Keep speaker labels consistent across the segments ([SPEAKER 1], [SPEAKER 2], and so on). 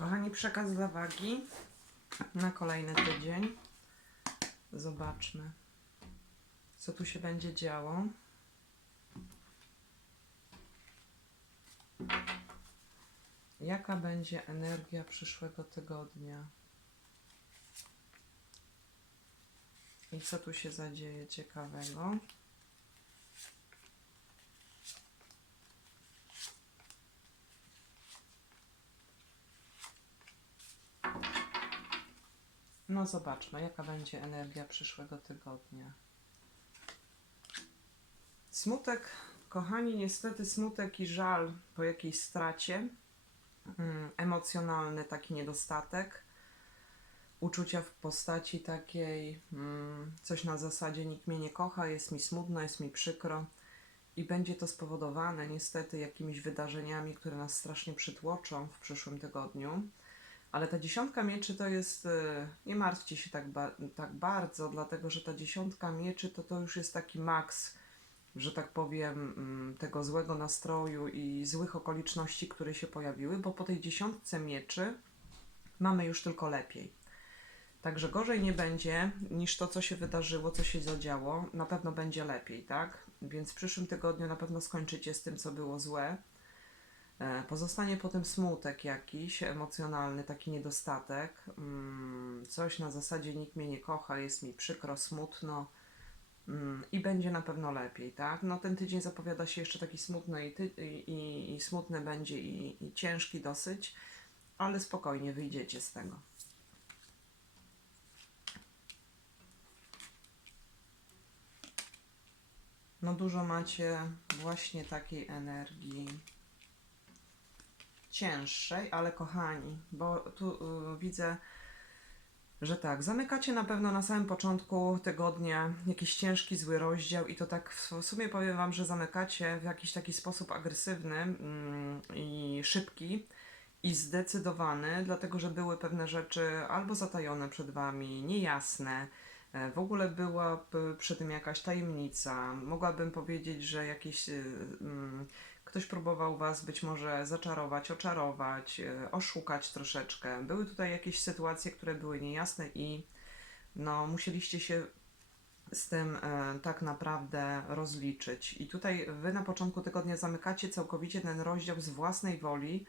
[SPEAKER 1] Kochani, przekaz dla wagi na kolejny tydzień. Zobaczmy, co tu się będzie działo. Jaka będzie energia przyszłego tygodnia? I co tu się zadzieje ciekawego? No zobaczmy, jaka będzie energia przyszłego tygodnia. Smutek, kochani, niestety smutek i żal po jakiejś stracie, mm, emocjonalny taki niedostatek, uczucia w postaci takiej, mm, coś na zasadzie nikt mnie nie kocha, jest mi smutno, jest mi przykro i będzie to spowodowane niestety jakimiś wydarzeniami, które nas strasznie przytłoczą w przyszłym tygodniu. Ale ta dziesiątka mieczy to jest, e, nie martwcie się tak, ba- tak bardzo, dlatego że ta dziesiątka mieczy to to już jest taki maks, że tak powiem, mm, tego złego nastroju i złych okoliczności, które się pojawiły, bo po tej dziesiątce mieczy mamy już tylko lepiej. Także gorzej nie będzie niż to, co się wydarzyło, co się zadziało. Na pewno będzie lepiej, tak? Więc w przyszłym tygodniu na pewno skończycie z tym, co było złe. E, Pozostanie potem smutek jakiś, emocjonalny, taki niedostatek. Mm, Coś na zasadzie nikt mnie nie kocha, jest mi przykro, smutno mm, i będzie na pewno lepiej, tak? No ten tydzień zapowiada się jeszcze taki smutny i, ty, i, i, smutny będzie i, i ciężki dosyć, ale spokojnie wyjdziecie z tego. No dużo macie właśnie takiej energii cięższej, ale kochani, bo tu y, widzę, że tak, zamykacie na pewno na samym początku tygodnia jakiś ciężki, zły rozdział i to tak w sumie powiem Wam, że zamykacie w jakiś taki sposób agresywny mm, i szybki i zdecydowany, dlatego że były pewne rzeczy albo zatajone przed Wami, niejasne, e, w ogóle była przy tym jakaś tajemnica. Mogłabym powiedzieć, że jakieś y, mm, Ktoś próbował Was być może zaczarować, oczarować, e, oszukać troszeczkę. Były tutaj jakieś sytuacje, które były niejasne i no, musieliście się z tym e, tak naprawdę rozliczyć. I tutaj Wy na początku tygodnia zamykacie całkowicie ten rozdział z własnej woli.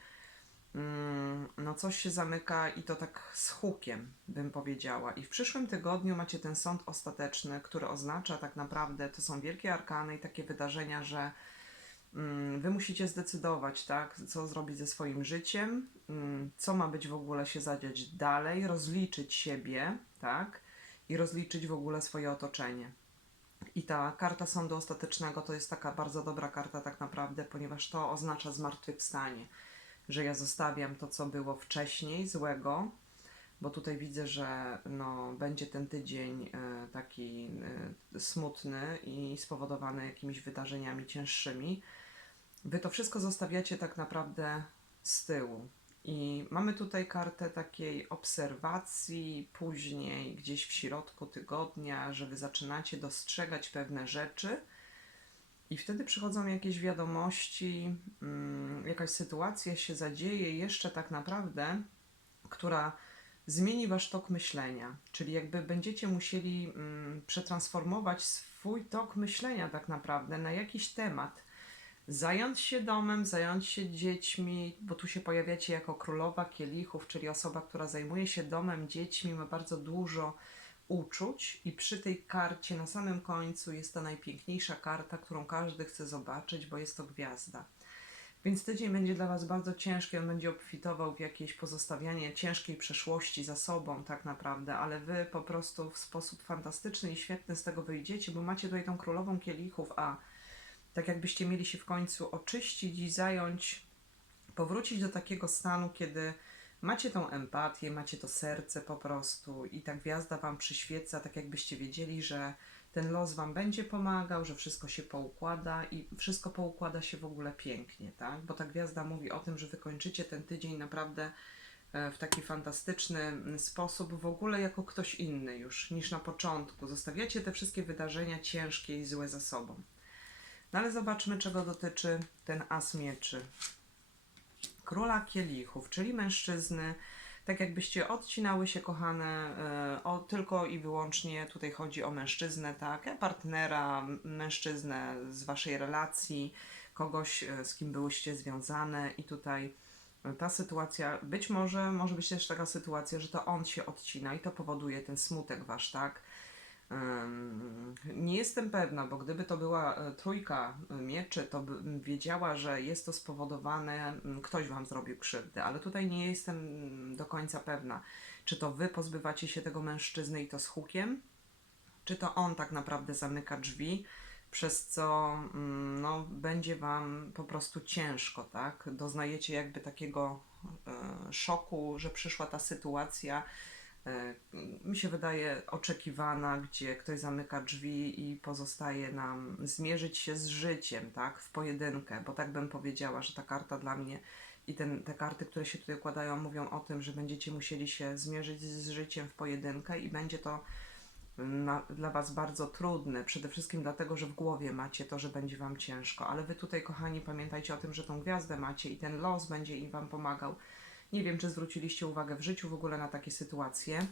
[SPEAKER 1] Mm, No, coś się zamyka i to tak z hukiem, bym powiedziała. I w przyszłym tygodniu macie ten sąd ostateczny, który oznacza tak naprawdę, to są wielkie arkany i takie wydarzenia, że Wy musicie zdecydować, tak, co zrobić ze swoim życiem, mm, co ma być w ogóle się zadziać dalej, rozliczyć siebie, tak, i rozliczyć w ogóle swoje otoczenie. I ta karta sądu ostatecznego to jest taka bardzo dobra karta, tak naprawdę, ponieważ to oznacza zmartwychwstanie, że ja zostawiam to, co było wcześniej złego, bo tutaj widzę, że no, będzie ten tydzień e, taki e, smutny i spowodowany jakimiś wydarzeniami cięższymi. Wy to wszystko zostawiacie tak naprawdę z tyłu. I mamy tutaj kartę takiej obserwacji później, gdzieś w środku tygodnia, że wy zaczynacie dostrzegać pewne rzeczy, i wtedy przychodzą jakieś wiadomości, mm, jakaś sytuacja się zadzieje jeszcze tak naprawdę, która zmieni wasz tok myślenia. Czyli jakby będziecie musieli mm, przetransformować swój tok myślenia tak naprawdę na jakiś temat zająć się domem, zająć się dziećmi, bo tu się pojawiacie jako królowa kielichów, czyli osoba, która zajmuje się domem, dziećmi, ma bardzo dużo uczuć i przy tej karcie na samym końcu jest ta najpiękniejsza karta, którą każdy chce zobaczyć, bo jest to gwiazda. Więc tydzień będzie dla Was bardzo ciężki, on będzie obfitował w jakieś pozostawianie ciężkiej przeszłości za sobą tak naprawdę, ale Wy po prostu w sposób fantastyczny i świetny z tego wyjdziecie, bo macie tutaj tą królową kielichów, a tak jakbyście mieli się w końcu oczyścić i zająć, powrócić do takiego stanu, kiedy macie tą empatię, macie to serce po prostu i ta gwiazda Wam przyświeca, tak jakbyście wiedzieli, że ten los Wam będzie pomagał, że wszystko się poukłada i wszystko poukłada się w ogóle pięknie, tak? Bo ta gwiazda mówi o tym, że wykończycie ten tydzień naprawdę e, w taki fantastyczny mm, sposób, w ogóle jako ktoś inny już niż na początku. Zostawiacie te wszystkie wydarzenia ciężkie i złe za sobą. No ale zobaczmy, czego dotyczy ten as mieczy. króla kielichów, czyli mężczyzny, tak jakbyście odcinały się, kochane, e, o, tylko i wyłącznie tutaj chodzi o mężczyznę, tak, partnera, m- mężczyznę z waszej relacji, kogoś, e, z kim byłyście związane. I tutaj e, ta sytuacja, być może, może być też taka sytuacja, że to on się odcina i to powoduje ten smutek wasz, tak, Nie jestem pewna, bo gdyby to była e, trójka e, mieczy, to bym wiedziała, że jest to spowodowane, ktoś wam zrobił krzywdę, ale tutaj nie jestem mm, do końca pewna, czy to wy pozbywacie się tego mężczyzny i to z hukiem, czy to on tak naprawdę zamyka drzwi, przez co mm, no, będzie wam po prostu ciężko, tak? Doznajecie jakby takiego e, szoku, że przyszła ta sytuacja, mi się wydaje oczekiwana, gdzie ktoś zamyka drzwi i pozostaje nam zmierzyć się z życiem, tak? W pojedynkę, bo tak bym powiedziała, że ta karta dla mnie i ten, te karty, które się tutaj układają, mówią o tym, że będziecie musieli się zmierzyć z życiem w pojedynkę i będzie to na, dla Was bardzo trudne, przede wszystkim dlatego, że w głowie macie to, że będzie Wam ciężko, ale Wy tutaj, kochani, pamiętajcie o tym, że tą gwiazdę macie i ten los będzie im Wam pomagał. Nie wiem, czy zwróciliście uwagę w życiu w ogóle na takie sytuacje,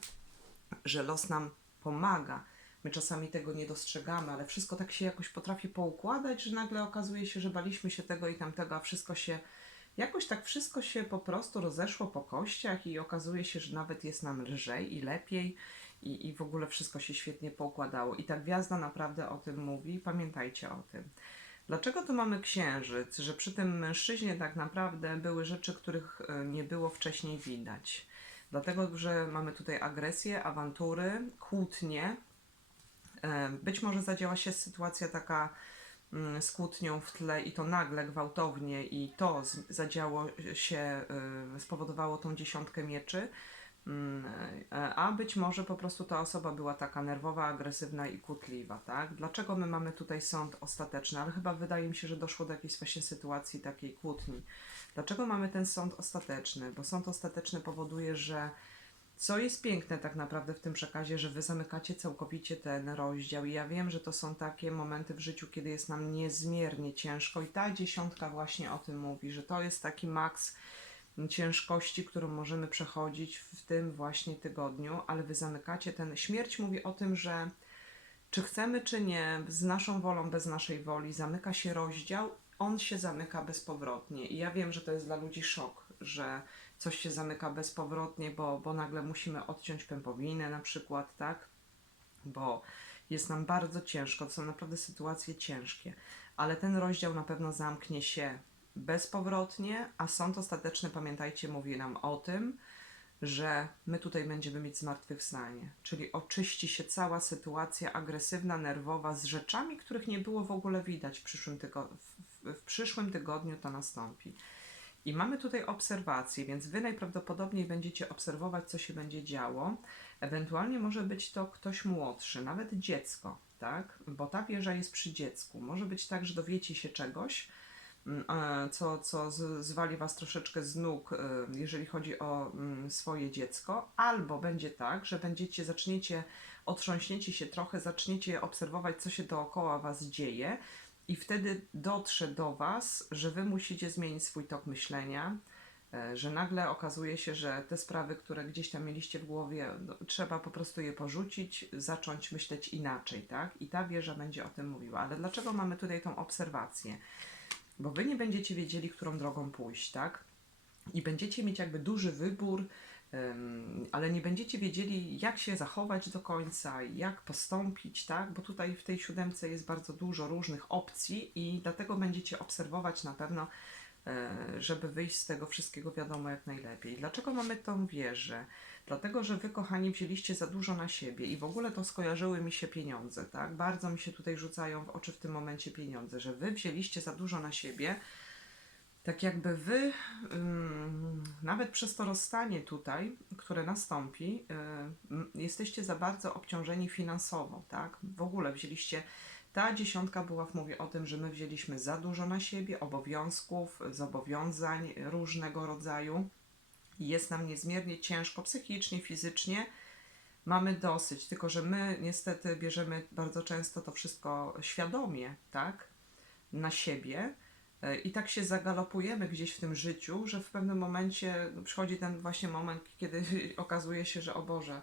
[SPEAKER 1] że los nam pomaga. My czasami tego nie dostrzegamy, ale wszystko tak się jakoś potrafi poukładać, że nagle okazuje się, że baliśmy się tego i tamtego, a wszystko się jakoś tak wszystko się po prostu rozeszło po kościach i okazuje się, że nawet jest nam lżej i lepiej i, i w ogóle wszystko się świetnie poukładało. I ta gwiazda naprawdę o tym mówi, pamiętajcie o tym. Dlaczego tu mamy księżyc? Że przy tym mężczyźnie tak naprawdę były rzeczy, których e, nie było wcześniej widać. Dlatego, że mamy tutaj agresję, awantury, kłótnie. E, Być może zadziała się sytuacja taka mm, z kłótnią w tle i to nagle, gwałtownie i to zadziało się, y, spowodowało tą dziesiątkę mieczy. Mm, e, A być może po prostu ta osoba była taka nerwowa, agresywna i kłótliwa, tak? Dlaczego my mamy tutaj sąd ostateczny? Ale chyba wydaje mi się, że doszło do jakiejś właśnie sytuacji takiej kłótni. Dlaczego mamy ten sąd ostateczny? Bo sąd ostateczny powoduje, że co jest piękne tak naprawdę w tym przekazie, że wy zamykacie całkowicie ten rozdział. I ja wiem, że to są takie momenty w życiu, kiedy jest nam niezmiernie ciężko, i ta dziesiątka właśnie o tym mówi, że to jest taki maks ciężkości, którą możemy przechodzić w tym właśnie tygodniu, ale wy zamykacie ten. Śmierć mówi o tym, że czy chcemy, czy nie, z naszą wolą, bez naszej woli, zamyka się rozdział, on się zamyka bezpowrotnie. I ja wiem, że to jest dla ludzi szok, że coś się zamyka bezpowrotnie, bo, bo nagle musimy odciąć pępowinę na przykład, tak? Bo jest nam bardzo ciężko, to są naprawdę sytuacje ciężkie, ale ten rozdział na pewno zamknie się bezpowrotnie, a sąd ostateczny, pamiętajcie, mówi nam o tym, że my tutaj będziemy mieć zmartwychwstanie, czyli oczyści się cała sytuacja agresywna, nerwowa z rzeczami, których nie było w ogóle widać w przyszłym, tygo- w, w, przyszłym tygodniu to nastąpi. I mamy tutaj obserwacje, więc wy najprawdopodobniej będziecie obserwować, co się będzie działo. Ewentualnie może być to ktoś młodszy, nawet dziecko, tak? Bo ta wieża jest przy dziecku. Może być tak, że dowiecie się czegoś, co, co zwali was troszeczkę z nóg, e, jeżeli chodzi o mm, swoje dziecko, albo będzie tak, że będziecie, zaczniecie, otrząśniecie się trochę, zaczniecie obserwować, co się dookoła was dzieje, i wtedy dotrze do was, że wy musicie zmienić swój tok myślenia, e, że nagle okazuje się, że te sprawy, które gdzieś tam mieliście w głowie, no, trzeba po prostu je porzucić, zacząć myśleć inaczej, tak? I ta wieża będzie o tym mówiła. Ale dlaczego mamy tutaj tą obserwację? Bo wy nie będziecie wiedzieli, którą drogą pójść, tak? I będziecie mieć jakby duży wybór, ale nie będziecie wiedzieli, jak się zachować do końca, jak postąpić, tak? Bo tutaj w tej siódemce jest bardzo dużo różnych opcji i dlatego będziecie obserwować na pewno, e, żeby wyjść z tego wszystkiego wiadomo jak najlepiej. Dlaczego mamy tą wieżę? Dlatego, że wy, kochani, wzięliście za dużo na siebie i w ogóle to skojarzyły mi się pieniądze, tak? Bardzo mi się tutaj rzucają w oczy w tym momencie pieniądze, że wy wzięliście za dużo na siebie, tak jakby wy, ym, nawet przez to rozstanie tutaj, które nastąpi, ym, jesteście za bardzo obciążeni finansowo, tak? W ogóle wzięliście, ta dziesiątka była w mowie o tym, że my wzięliśmy za dużo na siebie, obowiązków, zobowiązań różnego rodzaju. Jest nam niezmiernie ciężko psychicznie, fizycznie. Mamy dosyć, tylko że my niestety bierzemy bardzo często to wszystko świadomie, tak? Na siebie E, I tak się zagalopujemy gdzieś w tym życiu, że w pewnym momencie no, przychodzi ten właśnie moment, kiedy okazuje się, że o Boże,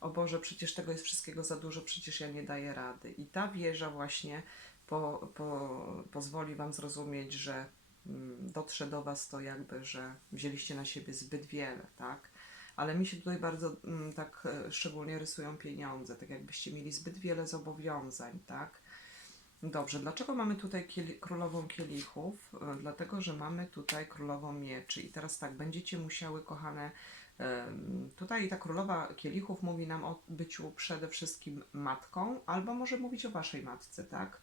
[SPEAKER 1] o Boże, przecież tego jest wszystkiego za dużo, przecież ja nie daję rady. I ta wieża właśnie po, po, pozwoli Wam zrozumieć, że dotrze do Was to jakby, że wzięliście na siebie zbyt wiele, tak? Ale mi się tutaj bardzo mm, tak e, szczególnie rysują pieniądze, tak jakbyście mieli zbyt wiele zobowiązań, tak? Dobrze, dlaczego mamy tutaj kieli- królową kielichów? E, Dlatego, że mamy tutaj królową mieczy. I teraz tak, będziecie musiały, kochane, tutaj ta królowa kielichów mówi nam o byciu przede wszystkim matką, albo może mówić o waszej matce, tak?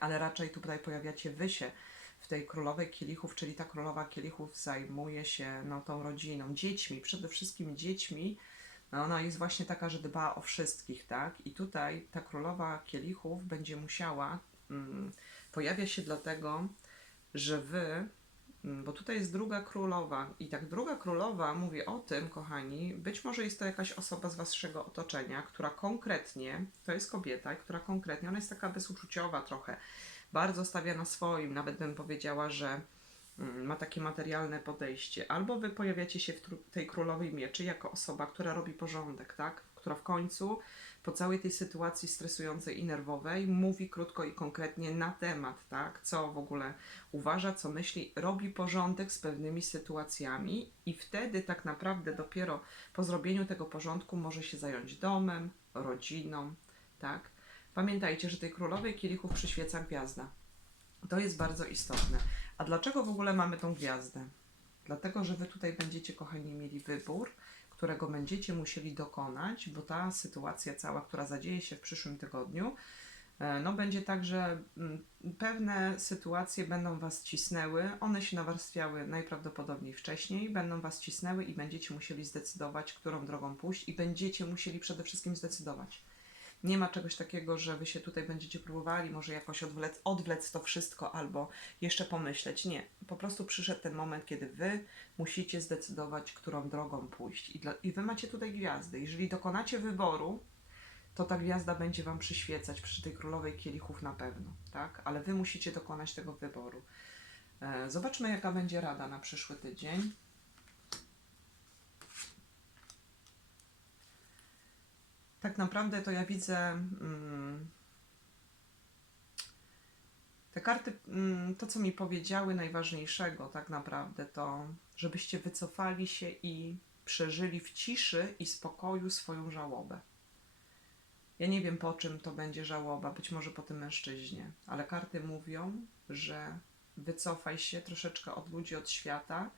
[SPEAKER 1] Ale raczej tutaj pojawiacie wy się w tej królowej kielichów, czyli ta królowa kielichów zajmuje się no, tą rodziną, dziećmi, przede wszystkim dziećmi. No, ona jest właśnie taka, że dba o wszystkich, tak? I tutaj ta królowa kielichów będzie musiała, mm, pojawia się dlatego, że wy, mm, bo tutaj jest druga królowa, i tak druga królowa mówi o tym, kochani, być może jest to jakaś osoba z waszego otoczenia, która konkretnie, to jest kobieta, która konkretnie, ona jest taka bezuczuciowa trochę, bardzo stawia na swoim, nawet bym powiedziała, że mm, ma takie materialne podejście. Albo wy pojawiacie się w tej królowej mieczy jako osoba, która robi porządek, tak? Która w końcu po całej tej sytuacji stresującej i nerwowej mówi krótko i konkretnie na temat, tak? Co w ogóle uważa, co myśli, robi porządek z pewnymi sytuacjami i wtedy tak naprawdę dopiero po zrobieniu tego porządku może się zająć domem, rodziną, tak? Pamiętajcie, że tej królowej kielichów przyświeca gwiazda. To jest bardzo istotne. A dlaczego w ogóle mamy tą gwiazdę? Dlatego, że wy tutaj będziecie, kochani, mieli wybór, którego będziecie musieli dokonać, bo ta sytuacja cała, która zadzieje się w przyszłym tygodniu, e, no będzie tak, że mm, pewne sytuacje będą was cisnęły, one się nawarstwiały najprawdopodobniej wcześniej, będą was cisnęły i będziecie musieli zdecydować, którą drogą pójść i będziecie musieli przede wszystkim zdecydować. Nie ma czegoś takiego, że wy się tutaj będziecie próbowali może jakoś odwlec, odwlec to wszystko albo jeszcze pomyśleć. Nie. Po prostu przyszedł ten moment, kiedy wy musicie zdecydować, którą drogą pójść. I, dla, I wy macie tutaj gwiazdy. Jeżeli dokonacie wyboru, to ta gwiazda będzie wam przyświecać przy tej królowej kielichów na pewno, tak? Ale wy musicie dokonać tego wyboru. E, zobaczmy, jaka będzie rada na przyszły tydzień. Tak naprawdę to ja widzę. Mm, te karty, mm, to co mi powiedziały najważniejszego, tak naprawdę, to żebyście wycofali się i przeżyli w ciszy i spokoju swoją żałobę. Ja nie wiem, po czym to będzie żałoba, być może po tym mężczyźnie, ale karty mówią, że wycofaj się troszeczkę od ludzi, od świata,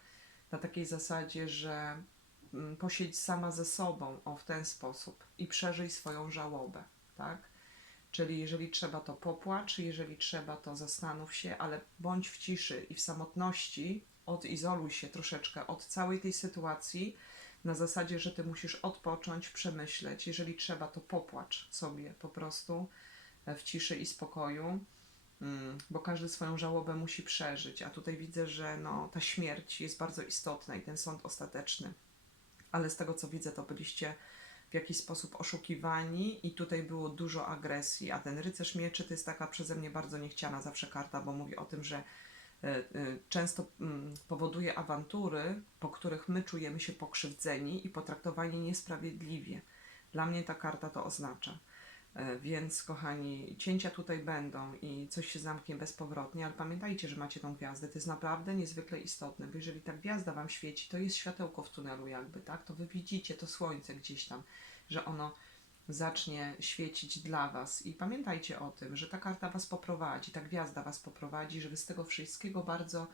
[SPEAKER 1] na takiej zasadzie, że posiedź sama ze sobą, o w ten sposób i przeżyj swoją żałobę, tak? Czyli jeżeli trzeba, to popłacz, jeżeli trzeba, to zastanów się, ale bądź w ciszy i w samotności, odizoluj się troszeczkę od całej tej sytuacji, na zasadzie, że ty musisz odpocząć, przemyśleć. Jeżeli trzeba, to popłacz sobie po prostu e, w ciszy i spokoju, mm, bo każdy swoją żałobę musi przeżyć. A tutaj widzę, że no, ta śmierć jest bardzo istotna i ten sąd ostateczny. Ale z tego co widzę, to byliście w jakiś sposób oszukiwani i tutaj było dużo agresji, a ten rycerz mieczy to jest taka przeze mnie bardzo niechciana zawsze karta, bo mówi o tym, że e, e, często mm, powoduje awantury, po których my czujemy się pokrzywdzeni i potraktowani niesprawiedliwie. Dla mnie ta karta to oznacza. E, Więc, kochani, cięcia tutaj będą i coś się zamknie bezpowrotnie, ale pamiętajcie, że macie tą gwiazdę. To jest naprawdę niezwykle istotne, bo jeżeli ta gwiazda Wam świeci, to jest światełko w tunelu, jakby, tak? To Wy widzicie to słońce gdzieś tam, że ono zacznie świecić dla Was. I pamiętajcie o tym, że ta karta Was poprowadzi, ta gwiazda Was poprowadzi, że Wy z tego wszystkiego bardzo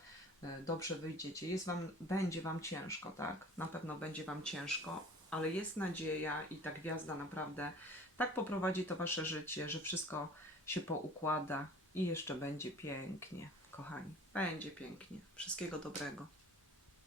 [SPEAKER 1] e, dobrze wyjdziecie. Jest wam, będzie Wam ciężko, tak? Na pewno będzie Wam ciężko, ale jest nadzieja i ta gwiazda naprawdę tak poprowadzi to Wasze życie, że wszystko się poukłada i jeszcze będzie pięknie, kochani. Będzie pięknie. Wszystkiego dobrego.